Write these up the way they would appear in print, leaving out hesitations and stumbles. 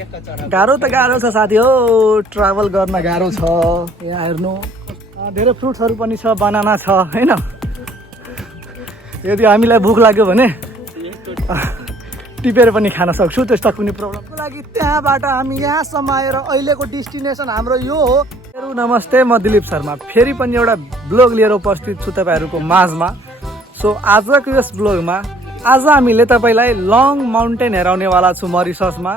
गाह्रो त गाह्रो छ साथी हो, ट्राभल गर्न गाह्रो छ। यहाँ हेर्नु धेरै फ्रुट्सहरू पनि छ, बनाना छ होइन। यदि हामीलाई भोक लाग्यो भने टिपेर पनि खान सक्छु, त्यस्तो कुनै प्रब्लमको लागि। त्यहाँबाट हामी यहाँसम्म आएर अहिलेको डेस्टिनेसन हाम्रो यो हो। नमस्ते, म दिलीप शर्मा फेरि पनि एउटा ब्लग लिएर उपस्थित छु तपाईँहरूको माझमा। सो आजको यस ब्लगमा आज हामीले तपाईँलाई लङ माउन्टेन हेराउनेवाला छु मरिससमा।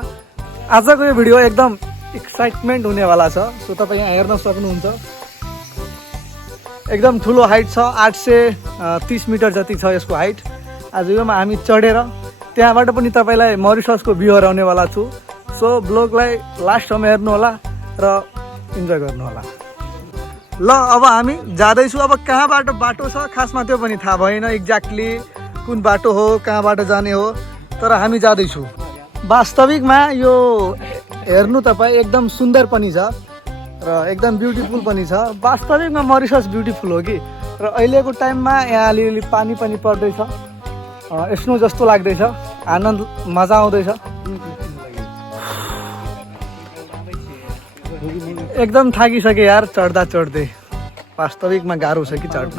आजको यो भिडियो एकदम एक्साइटमेन्ट हुनेवाला छ। सो तपाईँ यहाँ हेर्न सक्नुहुन्छ, एकदम ठुलो हाइट छ, 830 मिटर जति छ यसको हाइट। आज योमा हामी चढेर त्यहाँबाट पनि तपाईँलाई मरिससको भ्यू हराउनेवाला छु। सो ब्लगलाई लास्टसम्म हेर्नु होला र इन्जोय गर्नु होला। ल अब हामी जाँदैछु। अब कहाँबाट बाटो छ खासमा त्यो पनि थाहा भएन, एक्ज्याक्टली कुन बाटो हो, कहाँबाट जाने हो, तर हामी जाँदैछु। वास्तविकमा यो हेर्नु तपाईँ एकदम सुन्दर पनि छ र एकदम ब्युटिफुल पनि छ। वास्तविकमा मरिसस ब्युटिफुल हो कि। र अहिलेको टाइममा यहाँ अलिअलि पानी पनि पर्दैछ, स्नो जस्तो लाग्दैछ, आनन्द मजा आउँदैछ। एकदम थाकिसके यार चढ्दा चढ्दै। वास्तविकमा गाह्रो छ कि चढ्न।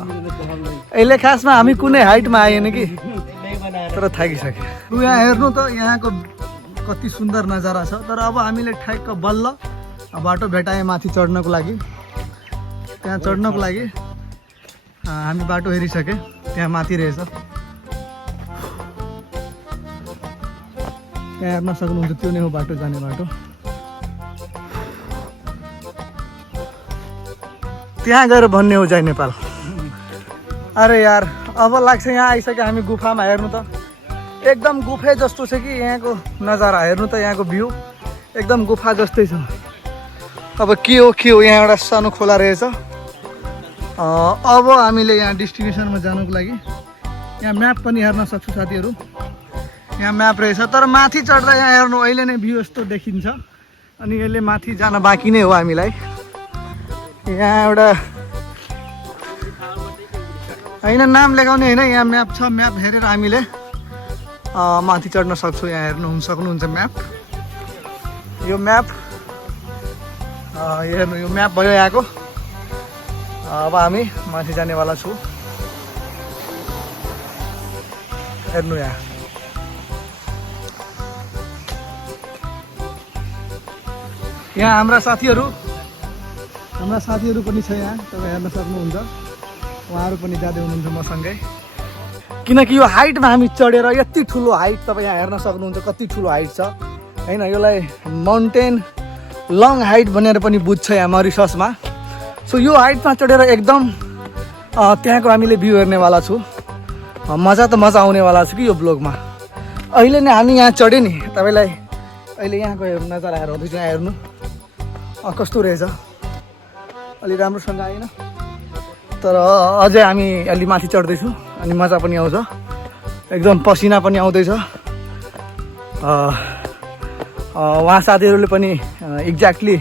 अहिले खासमा हामी कुनै हाइटमा आएन कि, तर थाकिसक्यो। यहाँ हेर्नु त यहाँको कति सुन्दर नजारा छ। तर अब हामीले ठ्याक्क बल्ल बाटो भेटाएँ माथि चढ्नको लागि। त्यहाँ चढ्नको लागि हामी बाटो हेरिसकेँ, त्यहाँ माथि रहेछ। त्यहाँ हेर्न सक्नुहुन्छ, त्यो नै हो बाटो जाने बाटो। त्यहाँ गएर भन्ने हो जय नेपाल। अरे यार अब लाग्छ यहाँ आइसक्यो हामी गुफामा। हेर्नु त एकदम गुफे जस्तो छ कि यहाँको नजारा। हेर्नु त यहाँको भ्यू एकदम गुफा जस्तै छ। अब के हो यहाँ एउटा सानो खोला रहेछ। अब हामीले यहाँ डेस्टिनेसनमा जानुको लागि यहाँ म्याप पनि हेर्न सक्छु साथीहरू। यहाँ म्याप रहेछ, तर माथि चढ्दा यहाँ हेर्नु अहिले नै भ्यू यस्तो देखिन्छ। अनि यसले माथि जान बाँकी नै हो हामीलाई। यहाँ एउटा होइन नाम लेखाउने होइन, यहाँ म्याप छ। म्याप हेरेर हामीले माथि चढ्न सक्छौँ। यहाँ हेर्नु सक्नुहुन्छ म्याप। यो म्याप हेर्नु, यो म्याप भयो यहाँको। अब हामी माथि जानेवाला छु। हेर्नु यहाँ हाम्रा साथीहरू पनि छ यहाँ, तपाईँ हेर्न सक्नुहुन्छ। उहाँहरू पनि जाँदै हुनुहुन्छ मसँगै। किनकि यो हाइटमा हामी चढेर यति ठुलो हाइट तपाईँ यहाँ हेर्न सक्नुहुन्छ, कति ठुलो हाइट छ होइन। यसलाई माउन्टेन लङ हाइट भनेर पनि बुझ्छ यहाँ मरिससमा। सो यो हाइटमा चढेर एकदम त्यहाँको हामीले भ्यू हेर्नेवाला छु। मजा त मजा आउनेवाला छु कि यो ब्लगमा। अहिले नै हामी यहाँ चढ्यो नि, तपाईँलाई अहिले यहाँको नजारा हेराउँदैछु। यहाँ हेर्नु कस्तो रहेछ। अलि राम्रोसँग आएन, तर अझै हामी अलि माथि चढ्दैछु अनि मजा पनि आउँछ। एकदम पसिना पनि आउँदैछ। उहाँ साथीहरूले पनि एक्ज्याक्टली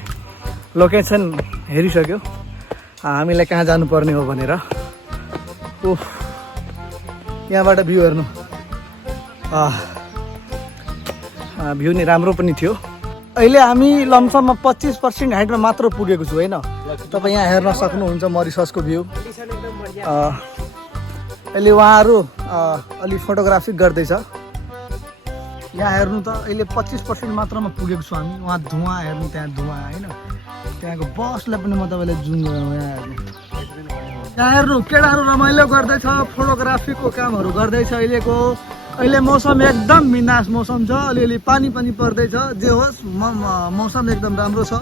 लोकेसन हेरिसक्यो हामीलाई कहाँ जानुपर्ने हो भनेर। ओह यहाँबाट भ्यू हेर्नु, भ्यू नि राम्रो पनि थियो। अहिले हामी लमसममा 25% हाइटमा मात्र पुगेको छु होइन। तपाईँ यहाँ हेर्न सक्नुहुन्छ मरिससको भ्यू। अहिले उहाँहरू अलि फोटोग्राफी गर्दैछ। यहाँ हेर्नु त अहिले 25% मात्रामा पुगेको छु हामी। उहाँ धुवा हेर्नु, त्यहाँ धुवा होइन। त्यहाँको बसलाई पनि म तपाईँलाई जुम गरौँ। यहाँ हेर्नु केटाहरू रमाइलो गर्दैछ, फोटोग्राफीको कामहरू गर्दैछ। अहिले मौसम एकदम बिन्दास मौसम छ। अलिअलि पानी पनि पर्दैछ। जे होस् मौसम एकदम राम्रो छ।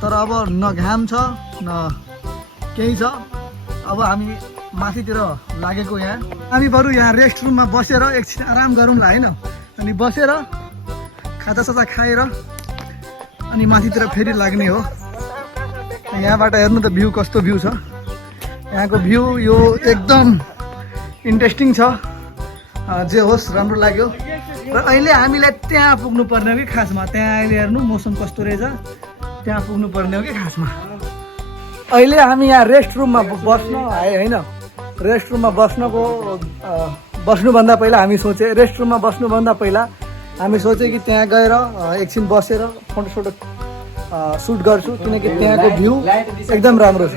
तर अब न घाम छ न केही छ। अब हामी माथितिर लागेको। यहाँ हामी बरु यहाँ रेस्ट रुममा बसेर एकछिन आराम गरौँला होइन। अनि बसेर खाजासाजा खाएर अनि माथितिर फेरि लाग्ने हो। यहाँबाट हेर्नु त भ्यू कस्तो भ्यू छ। यहाँको भ्यू यो एकदम इन्ट्रेस्टिङ छ। जे होस् राम्रो लाग्यो। र अहिले हामीलाई त्यहाँ पुग्नु पर्ने हो कि खासमा। त्यहाँ अहिले हेर्नु मौसम कस्तो रहेछ, त्यहाँ पुग्नु पर्ने हो कि खासमा। अहिले हामी यहाँ रेस्ट रुममा बस्न आए होइन। रेस्ट रुममा बस्नुभन्दा पहिला हामी सोचे रेस्ट रुममा बस्नुभन्दा पहिला हामी सोच्यो कि त्यहाँ गएर एकछिन बसेर फोटो सुट गर्छु किनकि त्यहाँको भ्यू एकदम राम्रो छ।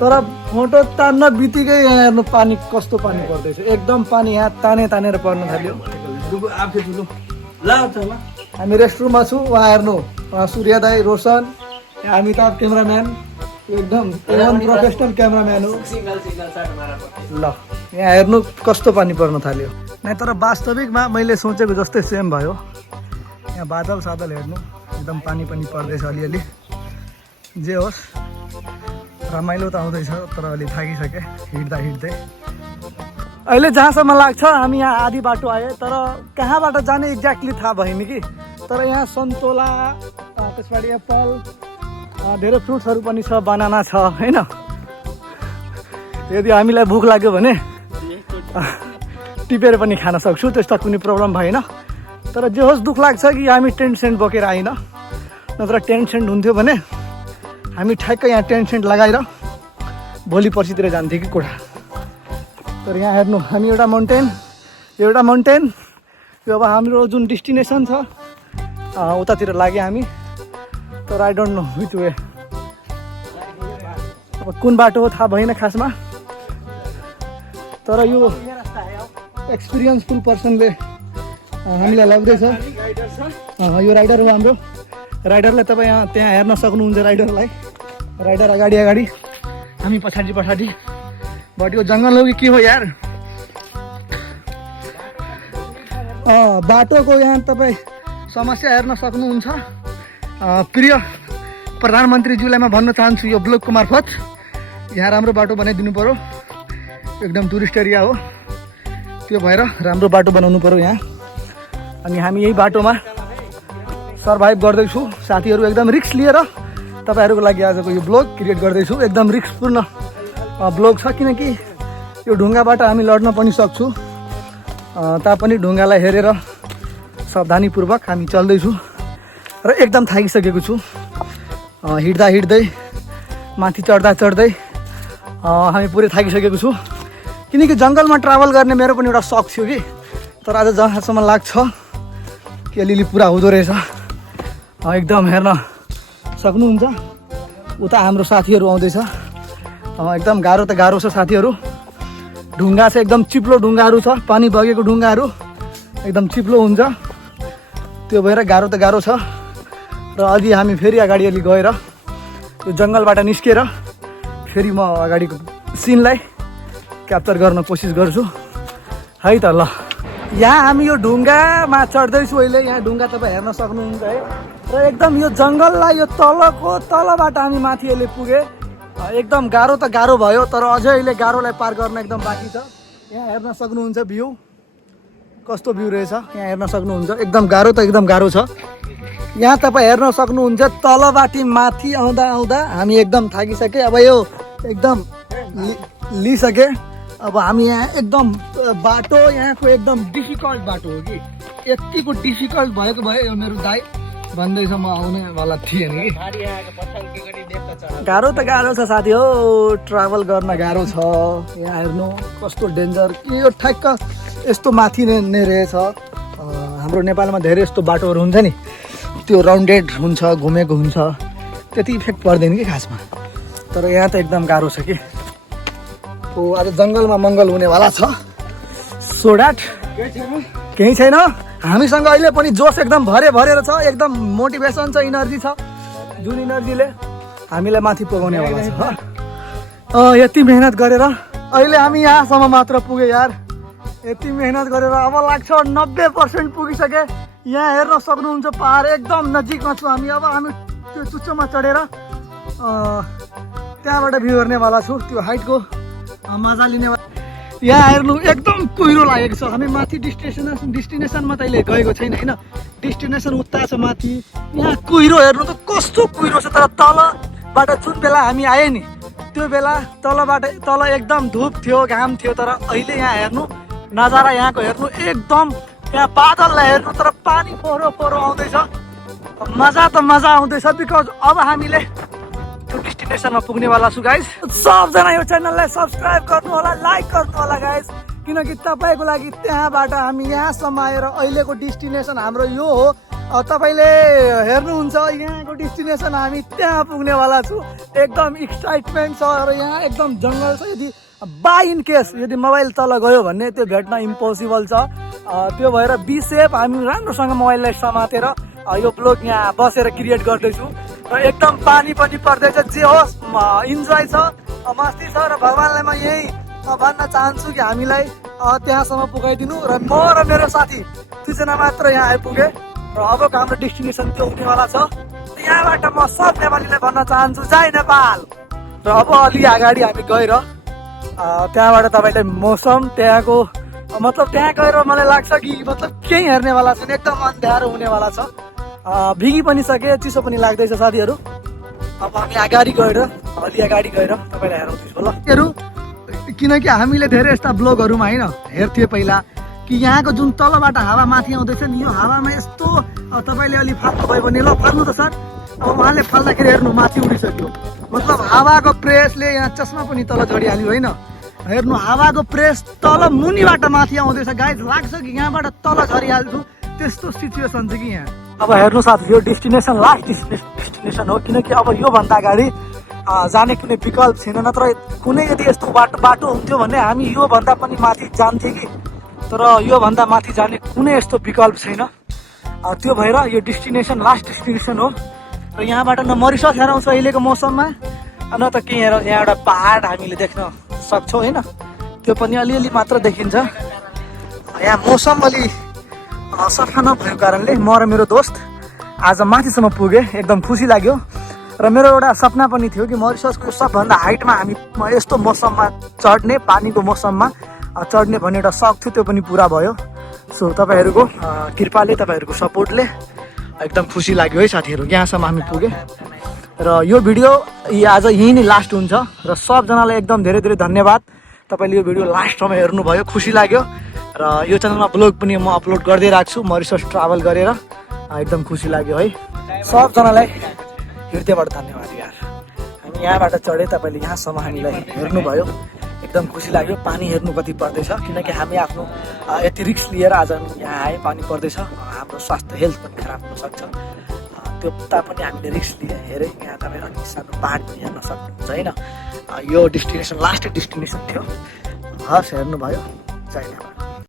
तर फोटो तान्न बित्तिकै यहाँ हेर्नु पानी कस्तो पानी पर्दैछ, एकदम पानी यहाँ तानेर पर्न थाल्यो। हामी रेस्टरुममा छु, उहाँ हेर्नु उहाँ सूर्य दाई, रोशन, अमिताभ क्यामराम्यान, एकदम प्रोफेसनल क्यामराम्यान हो। ल यहाँ हेर्नु कस्तो पानी पर्न थाल्यो। नै तर वास्तविकमा मैले सोचेको जस्तै सेम भयो। यहाँ बादल सादल हेर्नु एकदम पानी पर्दैछ अलिअलि। जे होस् रमाइलो त आउँदैछ, तर अलि थाकिसकेँ हिँड्दै। अहिले जहाँसम्म लाग्छ हामी यहाँ आधी बाटो आए, तर कहाँबाट जाने एक्ज्याक्टली थाहा भएन कि। तर यहाँ सन्तोला, त्यसबाट एप्पल, धेरै फ्रुट्सहरू पनि छ, बनाना छ होइन। यदि हामीलाई भोक लाग्यो भने टिपेर पनि खान सक्छु, त्यस्ता कुनै प्रब्लम भएन। तर जे होस् दुःख लाग्छ कि हामी टेन्ट सेन्ट बोकेर आइन, नत्र टेन्ट सेन्ट हुन्थ्यो भने हामी ठ्याक्कै यहाँ टेन्ट सेन्ट लगाएर भोलि पर्सितिर जान्थ्यो कि कोठा। तर यहाँ हेर्नु हामी एउटा माउन्टेन यो अब हाम्रो जुन डेस्टिनेसन छ उतातिर लाग्यो हामी। तर I don't know which way, अब कुन बाटो हो थाहा भएन खासमा। तर यो एक्सपिरियन्सफुल पर्सनले हामीलाई लाग्दैछ। यो राइडर हो हाम्रो, राइडरलाई तपाईँ यहाँ त्यहाँ हेर्न सक्नुहुन्छ। राइडर अगाडि, हामी पछाडि। बट यो जङ्गल हो कि के हो यार। बाटोको यहाँ तपाईँ समस्या हेर्न सक्नुहुन्छ। प्रिय प्रधानमन्त्रीज्यूलाई म भन्न चाहन्छु यो ब्लगको मार्फत यहाँ राम्रो बाटो बनाइदिनु पर्यो। एकदम टुरिस्ट एरिया हो, त्यो भएर राम्रो बाटो बनाउनु पर्यो यहाँ। अनि हामी यही बाटोमा सर्भाइभ गर्दैछु साथीहरू, एकदम रिस्क लिएर तपाईँहरूको लागि आजको यो ब्लग क्रिएट गर्दैछु। एकदम रिस्कपूर्ण ब्लग छ किनकि यो ढुङ्गाबाट हामी लड्न पनि सक्छु, तापनि ढुङ्गालाई हेरेर सावधानीपूर्वक हामी चल्दैछु र एकदम थाकिसकेको छु। हिँड्दै माथि चढ्दै हामी पुरै थाकिसकेको छु किनकि जङ्गलमा ट्राभल गर्ने मेरो पनि एउटा सक थियो कि। तर आज जहाँसम्म लाग्छ कि अलिअलि पुरा हुँदो रहेछ। एकदम हेर्न सक्नुहुन्छ उता हाम्रो साथीहरू आउँदैछ। एकदम गाह्रो छ साथीहरू। ढुङ्गा चाहिँ एकदम चिप्लो ढुङ्गाहरू छ, पानी बगेको ढुङ्गाहरू एकदम चिप्लो हुन्छ, त्यो भएर गाह्रो छ। र अघि हामी फेरि अगाडि अलि गएर यो जङ्गलबाट निस्केर फेरि म अगाडिको सिनलाई क्याप्चर गर्न कोसिस गर्छु है त। ल यहाँ हामी यो ढुङ्गामा चढ्दैछु अहिले। यहाँ ढुङ्गा तपाईँ हेर्न सक्नुहुन्छ है। र एकदम यो जङ्गललाई यो तलबाट हामी माथि अहिले पुगे। एकदम गाह्रो भयो, तर अझै अहिले गाह्रोलाई पार गर्न एकदम बाँकी छ। यहाँ हेर्न सक्नुहुन्छ भ्यू कस्तो भ्यू रहेछ, यहाँ हेर्न सक्नुहुन्छ। एकदम गाह्रो छ। यहाँ तपाईँ हेर्न सक्नुहुन्छ तलबाटी माथि आउँदा हामी एकदम थाकिसके। अब यो एकदम लिइसके। अब हामी यहाँ एकदम बाटो यहाँको एकदम डिफिकल्ट बाटो हो कि। यतिको डिफिकल्ट भएको भए यो मेरो दाइ भन्दैछ म आउनेवाला थिएन कि। गाह्रो छ साथी हो, ट्राभल गर्न गाह्रो छ। यहाँ हेर्नु कस्तो डेन्जर। यो ठ्याक्क यस्तो माथि नै रहेछ। हाम्रो नेपालमा धेरै यस्तो बाटोहरू हुन्छ नि, त्यो राउन्डेड हुन्छ, घुमेको हुन्छ, त्यति इफेक्ट पर्दैन कि खासमा। तर यहाँ त एकदम गाह्रो छ कि। आज जङ्गलमा मङ्गल हुनेवाला छ। सो द्याट केही छैन, हामीसँग अहिले पनि जोस एकदम भरेर छ, एकदम मोटिभेसन छ, इनर्जी छ, जुन इनर्जीले हामीलाई माथि पुगाउनेवाला छ। यति मेहनत गरेर अहिले हामी यहाँसम्म मात्र पुगे यार। यति मेहनत गरेर अब लाग्छ 90% पुगिसके। यहाँ हेर्न सक्नुहुन्छ पहाड एकदम नजिकमा छु हामी। अब हामी त्यो चुच्चोमा चढेर त्यहाँबाट भ्यू हेर्नेवाला छु, त्यो हाइटको मजा लिनेवाला। यहाँ हेर्नु एकदम कुहिरो लागेको छ। हामी माथि डेस्टिनेसनमा त अहिले गएको छैन होइन, डेस्टिनेसन उता छ माथि। यहाँ कुहिरो हेर्नु त कस्तो कुहिरो छ। तर तलबाट जुन बेला हामी आए नि त्यो बेला तल एकदम धुप थियो, घाम थियो। तर अहिले यहाँ हेर्नु नजारा यहाँको हेर्नु एकदम, यहाँ बादललाई हेर्नु तर पानी फोहोरो आउँदैछ। मजा आउँदैछ बिकज अब हामीले त्यो डेस्टिनेसनमा पुग्नेवाला छु गाइस। सबजना यो च्यानललाई सब्सक्राइब गर्नु होला, लाइक गर्नु होला गाइस, किनकि तपाईँको लागि त्यहाँबाट हामी यहाँसम्म आएर अहिलेको डेस्टिनेसन हाम्रो यो हो। तपाईँले हेर्नुहुन्छ यहाँको डेस्टिनेसन हामी त्यहाँ पुग्नेवाला छु। एकदम एक्साइटमेन्ट छ र यहाँ एकदम जङ्गल छ। यदि बाई इन केस यदि मोबाइल तल गयो भने त्यो भेट्न इम्पोसिबल छ। त्यो भएर बी सेफ। हामी राम्रोसँग मोबाइललाई समातेर यो ब्लग यहाँ बसेर क्रिएट गर्दैछु र एकदम पानी पनि पर्दैछ। जे होस् इन्जोय छ, मस्ती छ र भगवान्लाई म यही भन्न चाहन्छु कि हामीलाई त्यहाँसम्म पुगाइदिनु। र म र मेरो साथी दुईजना मात्र यहाँ आइपुगे र अबको हाम्रो डेस्टिनेसन त्यो हुनेवाला छ। यहाँबाट म सब नेपालीलाई भन्न चाहन्छु जय नेपाल। र अब अलि अगाडि हामी गएर त्यहाँबाट तपाईँले मौसम त्यहाँको मतलब त्यहाँ गएर मलाई लाग्छ कि मतलब केही हेर्नेवाला छैन, एकदम अँध्यारो हुनेवाला छ। भिगी पनि सके, चिसो पनि लाग्दैछ साथीहरू। अब हामी अलि अगाडि गएर तपाईँलाई हेराउँदैछु ल। किनकि हामीले धेरै यस्ता ब्लगहरूमा होइन हेर्थ्यौँ पहिला कि यहाँको जुन तलबाट हावा माथि आउँदैछ नि, यो हावामा यस्तो तपाईँले अलि फाल्नु भयो भने ल फाल्नु त सर। अब उहाँले फाल्दाखेरि हेर्नु माथि उडिसक्यो, मतलब हावाको प्रेसले यहाँ चस्मा पनि तल झरिहाल्यो होइन। हेर्नु हावाको प्रेस तल मुनिबाट माथि आउँदैछ गाइज, लाग्छ कि यहाँबाट तल झरिहाल्छु, त्यस्तो सिचुएसन छ कि यहाँ। अब हेर्नु साथी, यो डेस्टिनेसन लास्ट डेस्टिनेसन हो। किनकि अब योभन्दा अगाडि जाने कुनै विकल्प छैन। नत्र कुनै यदि यस्तो बाटो हुन्थ्यो भने हामी योभन्दा पनि माथि जान्थ्यौँ कि, तर योभन्दा माथि जाने कुनै यस्तो विकल्प छैन। त्यो भएर यो डेस्टिनेसन लास्ट डेस्टिनेसन हो। र यहाँबाट न मरिसस हेराउँछ अहिलेको मौसममा, न त केही हेर। यहाँ एउटा पहाड हामीले देख्न सक्छौँ होइन, त्यो पनि अलिअलि मात्र देखिन्छ। यहाँ मौसम अलि सफा नभएको कारणले म र मेरो दोस्त आज माथिसम्म पुगे, एकदम खुसी लाग्यो। र मेरो एउटा सपना पनि थियो कि मरिससको सबभन्दा हाइटमा हामी यस्तो मौसममा चढ्ने, पानीको मौसममा चढ्ने भन्ने एउटा सक थियो, त्यो पनि पुरा भयो। सो तपाईँहरूको कृपाले, तपाईँहरूको सपोर्टले एकदम खुसी लाग्यो है साथीहरू। यहाँसम्म हामी पुगे र यो भिडियो आज यहीँ नै लास्ट हुन्छ। र सबजनालाई एकदम धेरै धेरै धन्यवाद, तपाईँले यो भिडियो लास्टसम्म हेर्नुभयो, खुसी लाग्यो। र यो च्यानलमा ब्लग पनि म अपलोड गर्दै राख्छु मरिसस ट्राभल गरेर, एकदम खुसी लाग्यो है। सबजनालाई हृदयबाट धन्यवाद यार। हामी यहाँबाट चढे, तपाईँले यहाँसम्म हामीलाई हेर्नुभयो, एकदम खुसी लाग्यो। पानी हेर्नु कति पर्दैछ, किनकि हामी आफ्नो यति रिस्क लिएर आज हामी यहाँ आए। पानी पर्दैछ, हाम्रो स्वास्थ्य हेल्थ पनि खराब हुनसक्छ, त्यो तापनि हामीले रिस्क लिए हेरे। यहाँ तपाईँ अनि सानो पहाड पनि हेर्न सक्नुहुन्छ होइन। यो डेस्टिनेसन लास्ट डेस्टिनेसन थियो। हस् हेर्नुभयो, जय नेपाल।